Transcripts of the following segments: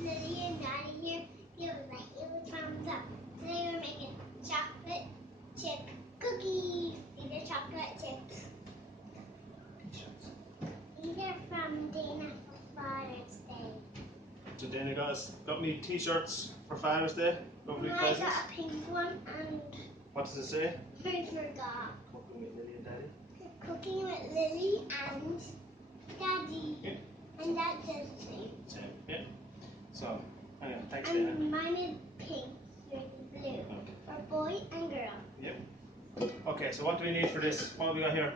Lily and Daddy here, it was thumbs up. Today we're making chocolate chip cookies. These are chocolate chips. These are from Dana for Father's Day. So Dana got me t-shirts for Father's Day. Lovely I presents. got a pink one and What does it say? I forgot. Cooking with Lily and Daddy. Cooking with Lily and Daddy. Yeah. And Dad says the same. Same, yeah. So, anyway, thanks And Dana. mine is pink, yours is blue. Okay. For boy and girl. Yep. Okay, so what do we need for this? What have we got here?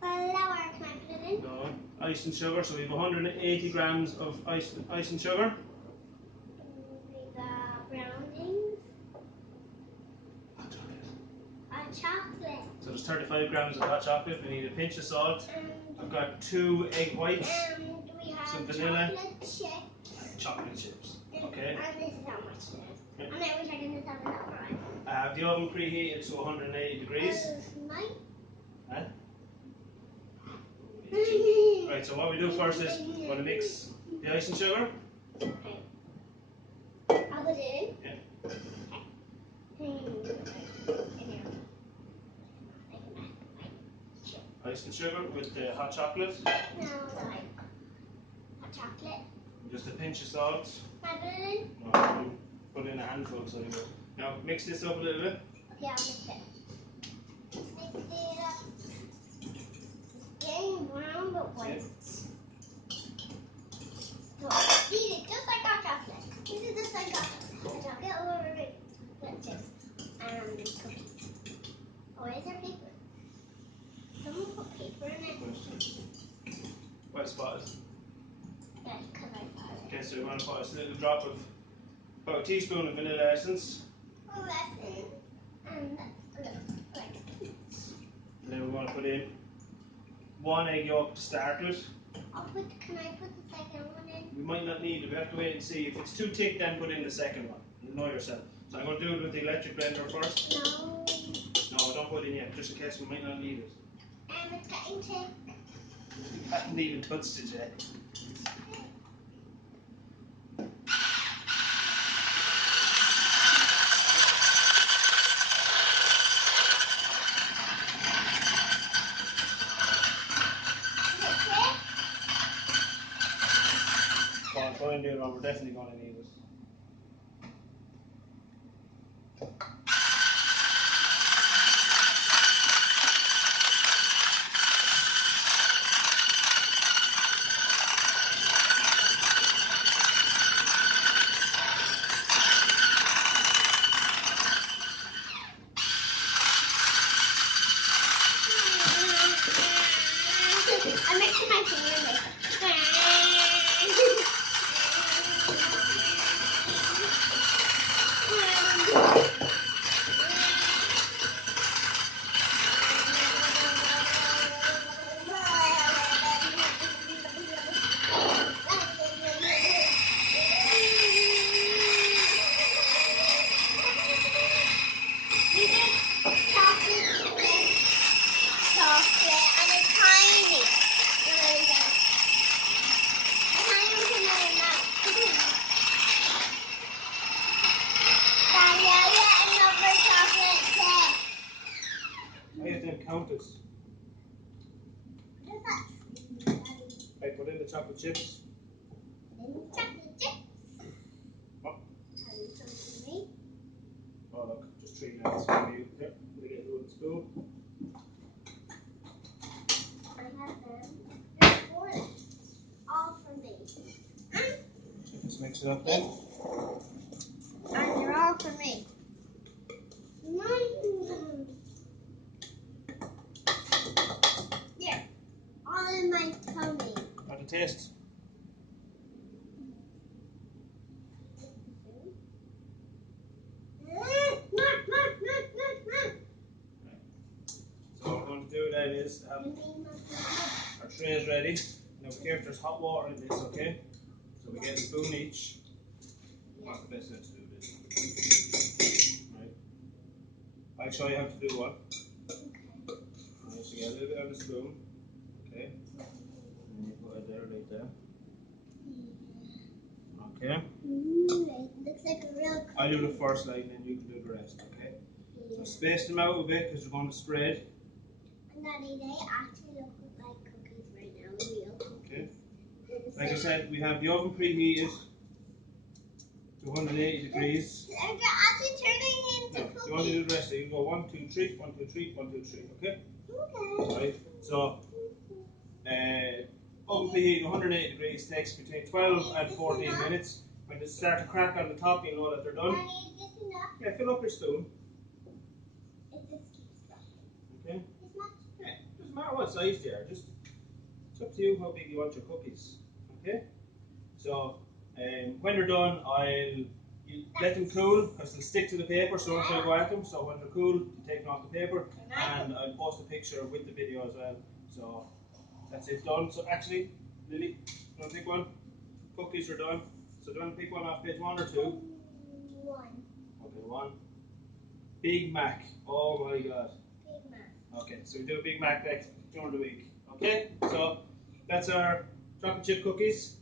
Flour, can I put it in? No, ice and sugar. So we have 180 grams of ice and sugar. We got brownies. Hot chocolate. So there's 35 grams of hot chocolate. We need a pinch of salt. And I've got 2 egg whites. we have Some vanilla. chocolate chips. Chocolate chips. Okay. And this is how much it is. Yeah. And I wish I could just have enough for it. I have the oven preheated to 180 degrees. Huh? Right, so what we do first is we're going to mix the ice and sugar. Okay. I'll put it in. Yeah. Ice and sugar with the hot chocolate. Now like hot chocolate. Just a pinch of salt. Can I put it in? No, you put in a handful so you will. Now mix this up a little bit. Okay, I'll mix it. Mix it up. It's getting brown but white. So eat it just like hot chocolate. This is just like hot chocolate over let's just cookies. Oh, is there paper? Someone put paper in it. Well spotted. Yeah, because I thought it. Okay, so we're going to put a little drop of about a teaspoon of vanilla essence. Oh, that's in. And that's like peach. And then we're going to put in 1 egg yolk to start with. Can I put the second one in? We might not need it, we have to wait and see. If it's too thick, then put in the second one. You know yourself. So I'm going to do it with the electric blender first. No. No, don't put it in yet, just in case we might not need it. It's getting thick. I haven't even touched it yet. Go and do it, we're definitely going to need it. I'm making my finger make Count it. Right, put in the chocolate chips. chocolate chips. Oh. Me. Oh look, just 3 minutes for you. Yep, we get a wooden spoon. I have them. There's 4 left. All for me. So just mix it up then. And they're all for me. Yeah, all in my tummy. How to taste? So what we're going to do then is our tray is ready. Now be careful, there's hot water in this, okay? So we get a spoon each. What's the best way to do this? Right. I'll show you how to do one. Right, so you get a little bit on the spoon. Okay. And you put it there, right there. Okay? It looks like a real cookie. I'll do the first line and then you can do the rest, okay? Yeah. So space them out a bit because you're going to spread. And Daddy, they actually look like cookies right now, real cookies. Okay. Like I said, we have the oven preheated to 180 degrees. They're actually turning into Now, cookies. you want to do the rest, so you can go 1, 2, 3, 1, 2, 3, 1, 2, 3, okay? Okay. Alright, so oven preheated 180 degrees takes between 12 and 14 minutes. When they start to crack on the top, you know that they're done. Daddy, is this enough? Yeah, fill up your spoon. It just keeps dropping. Okay? This much? Yeah, doesn't matter what size they are, just it's up to you how big you want your cookies. Okay? So when they're done, you let them cool because they'll stick to the paper, so don't try to go at them. So when they're cool, you take them off the paper, and I'll post a picture with the video as well. So that's it, done. So actually, Lily, you want to pick one? Cookies are done. So do you want to pick one off page 1 or 2? 1. Okay, 1. Big Mac. Oh my God. Big Mac. Okay, so we do a Big Mac next during the week. Okay, so that's our chocolate chip cookies.